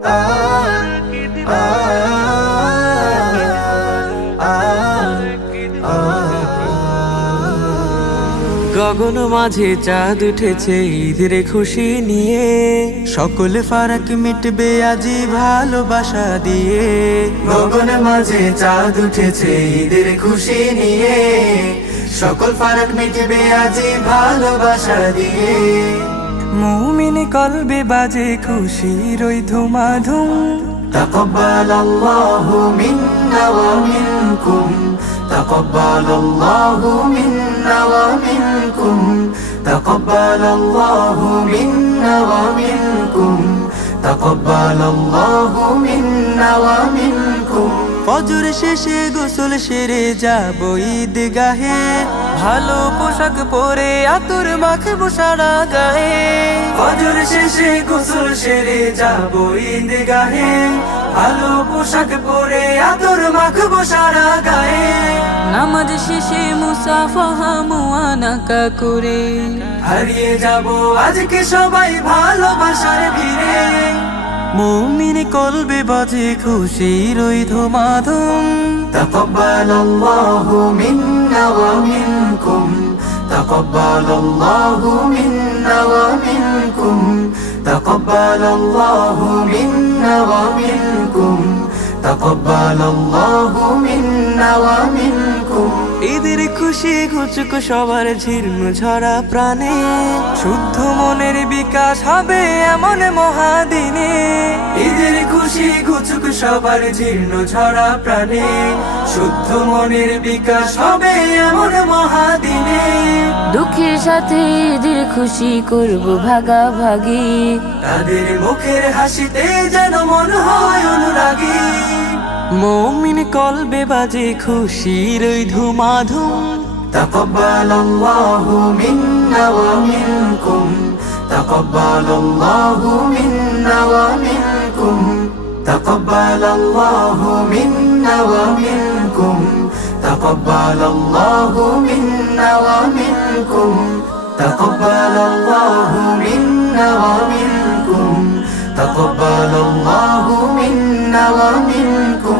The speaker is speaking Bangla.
গগন মাঝে চাঁদ উঠেছে ঈদের খুশি নিয়ে, সকল ফারাক মিটবে আজি ভালোবাসা দিয়ে। গগন মাঝে চাঁদ উঠেছে ঈদের খুশি নিয়ে, সকল ফারাক মিটবে আজি ভালোবাসা দিয়ে। মুমিন কলবে বাজে খুশির ওই ধুমাধুম, তাকাব্বালাল্লাহু মিন্না ওয়া মিনকুম, তাকাব্বালাল্লাহু মিন্না ওয়া মিনকুম, তাকাব্বালাল্লাহু মিন্না ওয়া মিনকুম, তাকাব্বালাল্লাহু মিন্না ওয়া মিনকুম। ফজর শেষে গোসল সেরে যাব ঈদগাহে, ভালো পোশাক পরে আতর মাখবো সারা গায়ে। ফজর শেষে গোসল সেরে যাব ঈদগাহে, ভালো পোশাক পরে আতর মাখবো সারা গায়ে। নামাজ শেষে মুসাফাহা মুআনাকা করে, হারিয়ে যাব আজকে সবাই ভালোবাসার ভিড়ে। মুমিন কলবে বাজে খুশির ওই ধুমাধুম, তাকাব্বালাল্লাহু মিন্না ওয়া মিনকুম, তাকাব্বালাল্লাহু মিন্না ওয়া মিনকুম, তাকাব্বালাল্লাহু মিন্না ওয়া মিনকুম, তাকাব্বালাল্লাহু মিন্না ওয়া মিনকুম। ঈদের খুশি ঘুচুক সবার ঝিরম ঝরা প্রাণে, শুদ্ধ মনের বিকাশ হবে এমন মহাদিনে। ঈদের খুশি ঘুচুক সবার জীর্ণ ঝরা প্রাণে, শুদ্ধ মনের বিকাশ হবে এমন মহাদিনে। দুঃখের সাথে ঈদের খুশি করব ভাগাভাগি, তাদের মুখের হাসিতে যেন মন হয় অনুরাগী। মুমিন কলবে বাজে খুশির ওই ধুমাধুম, তাকাব্বালাল্লাহু মিন্না ওয়া মিনকুম, তাকাব্বালাল্লাহু মিন্না ওয়া মিনকুম, তাকাব্বালাল্লাহু মিন্না ওয়া মিনকুম, তাকাব্বালাল্লাহু মিন্না ওয়া মিনকুম, তাকাব্বালাল্লাহু মিন্না ওয়া মিনকুম, তাকাব্বালাল্লাহু মিন্না ওয়া মিনকুম।